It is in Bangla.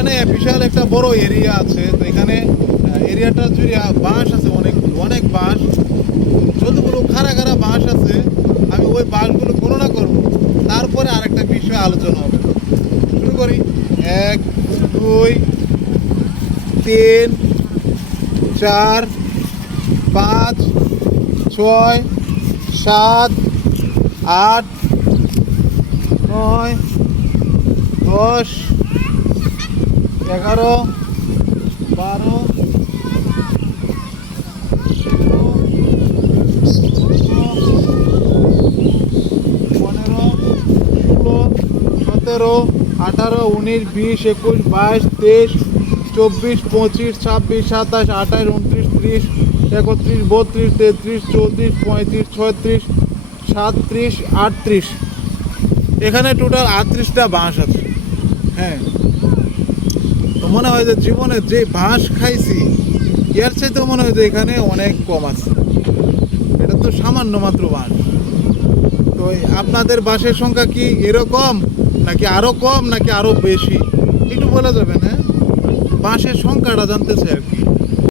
এখানে বিশাল একটা বড় এরিয়া আছে। তো এখানে এরিয়াটা জুড়ে বাঁশ আছে, অনেক অনেক বাঁশ। যতগুলো খাড়া খাড়া বাঁশ আছে, আমি ওই বাঁশগুলো গণনা করব, তারপরে আরেকটা বিষয় আলোচনা হবে। শুরু করি। 1 2 3 4 5 6 7 8 9 10 11 12 17 18 19 20 21 22 23 24 25 26 27 28 29 30 31 32 33 34 35 36 37 38। এখানে টোটাল 38টা বাঁশ আছে। হ্যাঁ, তো মনে হয় যে জীবনে যে বাঁশ খাইছি এর চাইতে মনে হয় যে এখানে অনেক কম আছে। এটা তো সামান্য মাত্র বাঁশ। তো আপনাদের বাঁশের সংখ্যা কি এরকম, নাকি আরো কম, নাকি আরো বেশি, একটু বলা যাবে না? বাঁশের সংখ্যাটা জানতে চাই আর কি।